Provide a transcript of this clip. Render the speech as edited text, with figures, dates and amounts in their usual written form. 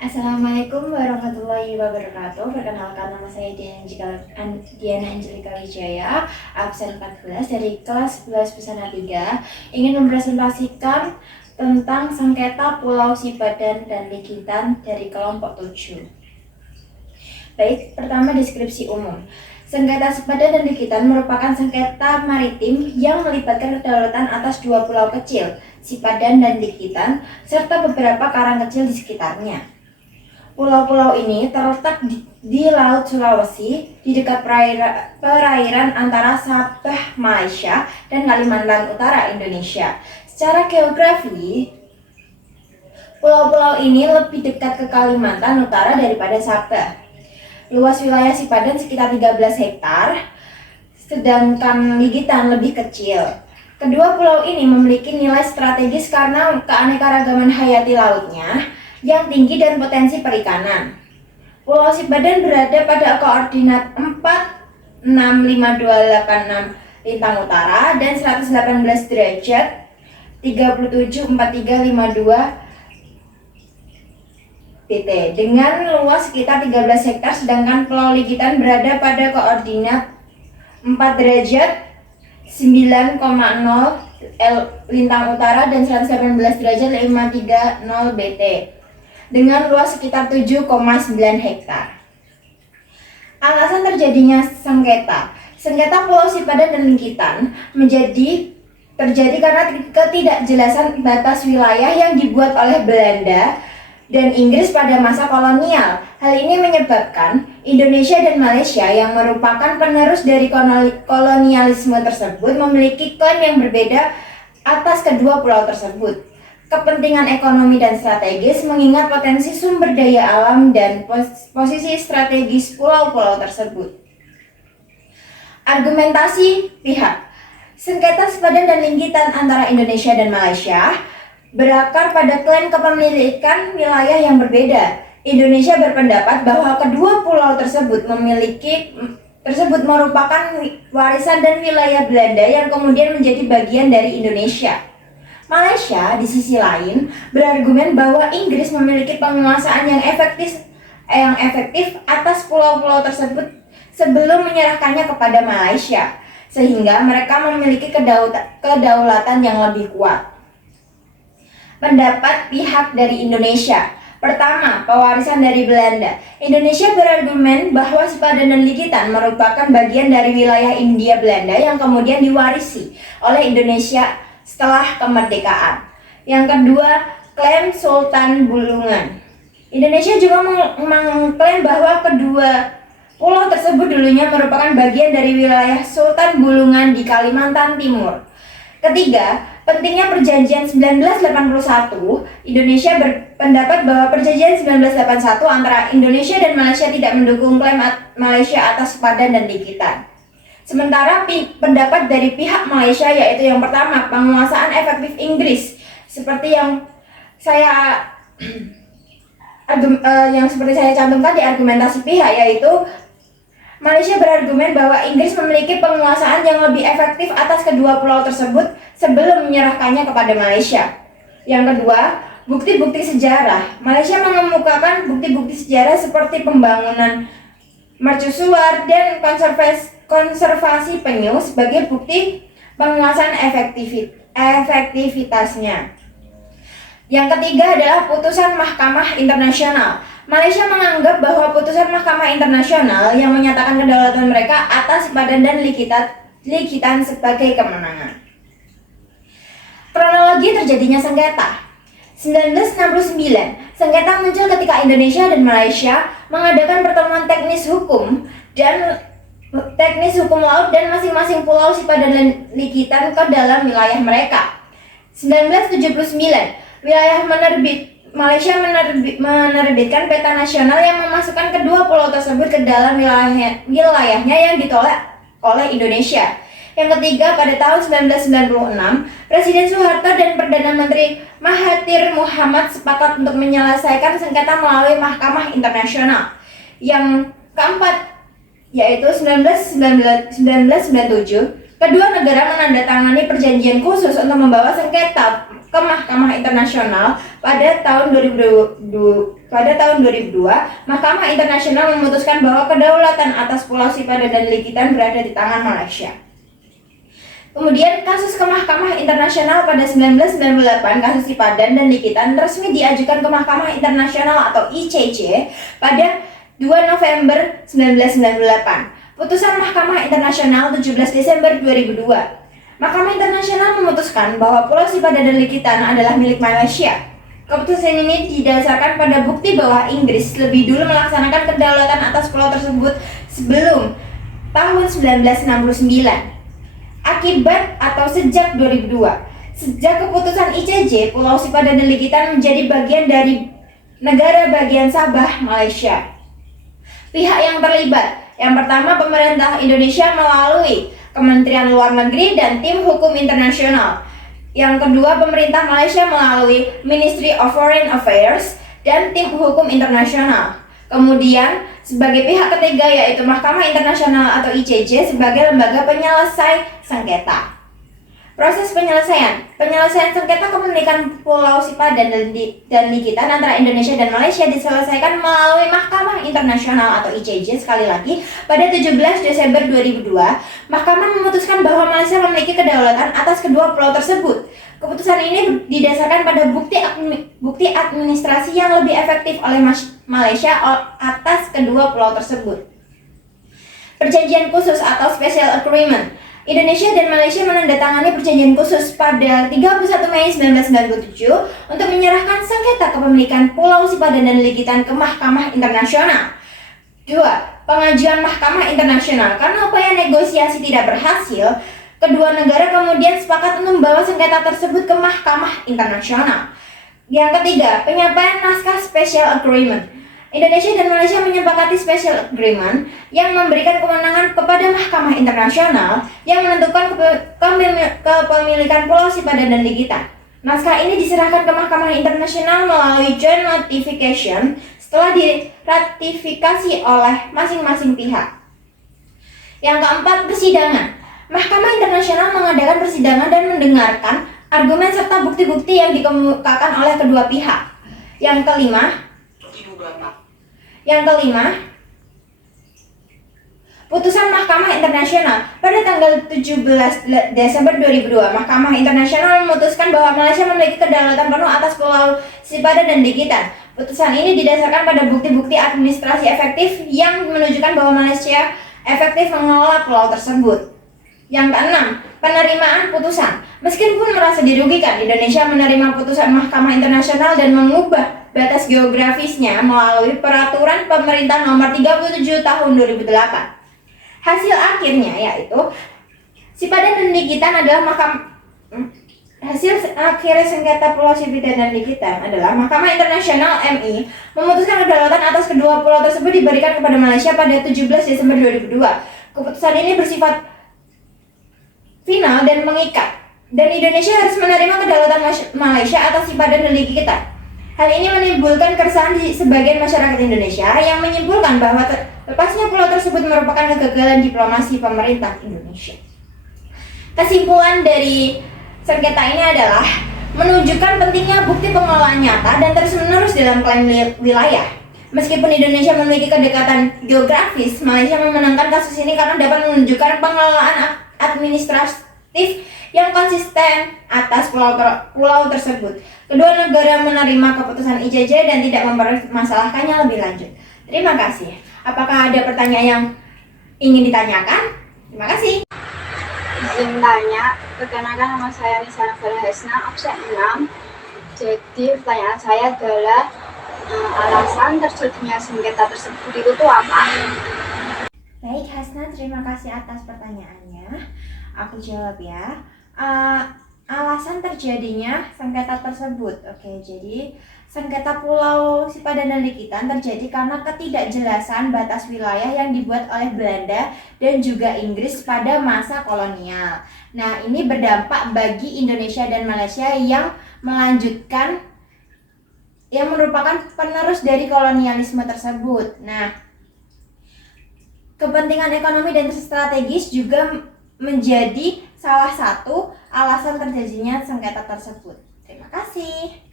Assalamualaikum warahmatullahi wabarakatuh. Perkenalkan, nama saya Diana Angelika Wijaya, absen 14 dari kelas 11 Pesana 3, ingin mempresentasikan tentang sengketa Pulau Sipadan dan Ligitan dari kelompok 7. Baik, pertama deskripsi umum. Sengketa Sipadan dan Ligitan merupakan sengketa maritim yang melibatkan kedaulatan atas dua pulau kecil, Sipadan dan Ligitan, serta beberapa karang kecil di sekitarnya. Pulau-pulau ini terletak di Laut Sulawesi, di dekat perairan antara Sabah, Malaysia, dan Kalimantan Utara, Indonesia. Secara geografi, pulau-pulau ini lebih dekat ke Kalimantan Utara daripada Sabah. Luas wilayah Sipadan sekitar 13 hektar, sedangkan Ligitan lebih kecil. Kedua pulau ini memiliki nilai strategis karena keanekaragaman hayati lautnya yang tinggi dan potensi perikanan. Pulau Sipadan berada pada koordinat 465286 lintang utara dan 118 derajat 374352 PT dengan luas sekitar 13 hektar, sedangkan Pulau Ligitan berada pada koordinat 4 derajat 9,0 lintang utara dan 118 derajat 530 BT dengan luas sekitar 7,9 hektar. Alasan terjadinya sengketa Pulau Sipadan dan Ligitan terjadi karena ketidakjelasan batas wilayah yang dibuat oleh Belanda dan Inggris pada masa kolonial. Hal ini menyebabkan Indonesia dan Malaysia yang merupakan penerus dari kolonialisme tersebut memiliki klaim yang berbeda atas kedua pulau tersebut. Kepentingan ekonomi dan strategis mengingat potensi sumber daya alam dan posisi strategis pulau-pulau tersebut. Argumentasi pihak. Sengketa Sipadan dan Ligitan antara Indonesia dan Malaysia berakar pada klaim kepemilikan wilayah yang berbeda. Indonesia berpendapat bahwa kedua pulau tersebut merupakan warisan dan wilayah Belanda yang kemudian menjadi bagian dari Indonesia. Malaysia di sisi lain berargumen bahwa Inggris memiliki penguasaan yang efektif atas pulau-pulau tersebut sebelum menyerahkannya kepada Malaysia, sehingga mereka memiliki kedaulatan yang lebih kuat. Pendapat pihak dari Indonesia. Pertama, pewarisan dari Belanda. Indonesia berargumen bahwa Sipadan dan Ligitan merupakan bagian dari wilayah Hindia Belanda yang kemudian diwarisi oleh Indonesia setelah kemerdekaan. Yang kedua, klaim Sultan Bulungan. Indonesia juga mengklaim bahwa kedua pulau tersebut dulunya merupakan bagian dari wilayah Sultan Bulungan di Kalimantan Timur. Ketiga, pentingnya perjanjian 1981. Indonesia berpendapat bahwa perjanjian 1981 antara Indonesia dan Malaysia tidak mendukung klaim Malaysia atas Sipadan dan Ligitan. Sementara pendapat dari pihak Malaysia yaitu yang pertama, penguasaan efektif Inggris, seperti yang saya cantumkan di argumentasi pihak, yaitu Malaysia berargumen bahwa Inggris memiliki penguasaan yang lebih efektif atas kedua pulau tersebut sebelum menyerahkannya kepada Malaysia. Yang kedua, bukti-bukti sejarah. Malaysia mengemukakan bukti-bukti sejarah seperti pembangunan mercusuar dan konservasi penyu sebagai bukti penguasaan efektivitasnya. Yang ketiga adalah putusan Mahkamah Internasional. Malaysia menganggap bahwa putusan Mahkamah Internasional yang menyatakan kedaulatan mereka atas Sipadan dan Ligitan sebagai kemenangan. Kronologi terjadinya sengketa. 1969, sengketa muncul ketika Indonesia dan Malaysia mengadakan pertemuan teknis hukum laut dan masing-masing pulau Sipadan dan Ligitan ke dalam wilayah mereka. 1979, Malaysia menerbitkan peta nasional yang memasukkan kedua pulau tersebut ke dalam wilayahnya yang ditolak oleh Indonesia. Yang ketiga, pada tahun 1996, Presiden Soeharto dan Perdana Menteri Mahathir Muhammad sepakat untuk menyelesaikan sengketa melalui Mahkamah Internasional. Yang keempat, yaitu 1997, kedua negara menandatangani perjanjian khusus untuk membawa sengketa ke Mahkamah Internasional pada tahun pada tahun 2002, Mahkamah Internasional memutuskan bahwa kedaulatan atas Pulau Sipadan dan Likitan berada di tangan Malaysia. Kemudian kasus ke Mahkamah Internasional pada 1998, kasus Sipadan dan Likitan resmi diajukan ke Mahkamah Internasional atau ICJ pada 2 November 1998. Putusan Mahkamah Internasional 17 Desember 2002. Mahkamah Internasional memutuskan bahwa Pulau Sipadan dan Likitan adalah milik Malaysia. Keputusan ini didasarkan pada bukti bahwa Inggris lebih dulu melaksanakan kedaulatan atas pulau tersebut sebelum tahun 1969. Akibat atau sejak 2002, sejak keputusan ICJ, Pulau Sipadan dan Likitan menjadi bagian dari negara bagian Sabah, Malaysia. Pihak yang terlibat, yang pertama pemerintah Indonesia melalui Kementerian Luar Negeri dan Tim Hukum Internasional. Yang kedua, pemerintah Malaysia melalui Ministry of Foreign Affairs dan Tim Hukum Internasional. Kemudian, sebagai pihak ketiga yaitu Mahkamah Internasional atau ICJ sebagai lembaga penyelesai sengketa. Proses penyelesaian sengketa kepemilikan Pulau Sipadan dan Likitan antara Indonesia dan Malaysia diselesaikan melalui Mahkamah Internasional atau ICJ. Sekali lagi, pada 17 Desember 2002, Mahkamah memutuskan bahwa Malaysia memiliki kedaulatan atas kedua pulau tersebut. Keputusan ini didasarkan pada bukti administrasi yang lebih efektif oleh Malaysia atas kedua pulau tersebut. Perjanjian khusus atau Special Agreement. Indonesia dan Malaysia menandatangani perjanjian khusus pada 31 Mei 1997 untuk menyerahkan sengketa kepemilikan Pulau Sipadan dan Likitan ke Mahkamah Internasional. 2. Pengajuan Mahkamah Internasional. Karena upaya negosiasi tidak berhasil, kedua negara kemudian sepakat untuk membawa sengketa tersebut ke Mahkamah Internasional. Yang ketiga, penyampaian naskah Special Agreement. Indonesia dan Malaysia menyepakati Special Agreement yang memberikan kewenangan kepada Mahkamah Internasional yang menentukan kepemilikan Pulau Sipadan dan Likitan. Naskah ini diserahkan ke Mahkamah Internasional melalui Joint Notification setelah diratifikasi oleh masing-masing pihak. Yang keempat, persidangan. Mahkamah Internasional mengadakan persidangan dan mendengarkan argumen serta bukti-bukti yang dikemukakan oleh kedua pihak. Yang kelima, putusan Mahkamah Internasional. Pada tanggal 17 Desember 2002, Mahkamah Internasional memutuskan bahwa Malaysia memiliki kedaulatan penuh atas Pulau Sipadan dan Likitan. Putusan ini didasarkan pada bukti-bukti administrasi efektif yang menunjukkan bahwa Malaysia efektif mengelola pulau tersebut. Yang keenam, penerimaan putusan. Meskipun merasa dirugikan, Indonesia menerima putusan Mahkamah Internasional dan mengubah batas geografisnya melalui Peraturan Pemerintah Nomor 37 Tahun 2008. Hasil akhirnya yaitu Sipadan dan Likitan adalah hasil akhir sengketa Pulau Sipadan dan Likitan adalah Mahkamah Internasional MI memutuskan kedaulatan atas kedua pulau tersebut diberikan kepada Malaysia pada 17 Desember 2002. Keputusan ini bersifat final dan mengikat, dan Indonesia harus menerima kedaulatan Malaysia atas Sipadan dan Likitan. Hal ini menimbulkan keresahan di sebagian masyarakat Indonesia yang menyimpulkan bahwa lepasnya pulau tersebut merupakan kegagalan diplomasi pemerintah Indonesia. Kesimpulan dari sengketa ini adalah menunjukkan pentingnya bukti pengelolaan nyata dan terus-menerus dalam klaim wilayah. Meskipun Indonesia memiliki kedekatan geografis, Malaysia memenangkan kasus ini karena dapat menunjukkan pengelolaan administratif yang konsisten atas pulau tersebut. Kedua negara menerima keputusan ICJ dan tidak mempermasalahkannya lebih lanjut. Terima kasih. Apakah ada pertanyaan yang ingin ditanyakan? Terima kasih. Izin tanya, perkenalkan nama saya Nisana Hesna, absen 6. Jadi pertanyaan saya adalah alasan terjadinya sengketa tersebut itu apa? Baik Hasna, terima kasih atas pertanyaannya. Aku jawab ya. Alasan terjadinya sengketa tersebut. Oke, jadi sengketa Pulau Sipadan dan Likitan terjadi karena ketidakjelasan batas wilayah yang dibuat oleh Belanda dan juga Inggris pada masa kolonial. Nah, ini berdampak bagi Indonesia dan Malaysia yang merupakan penerus dari kolonialisme tersebut. Nah, kepentingan ekonomi dan strategis juga menjadi salah satu alasan terjadinya sengketa tersebut. Terima kasih.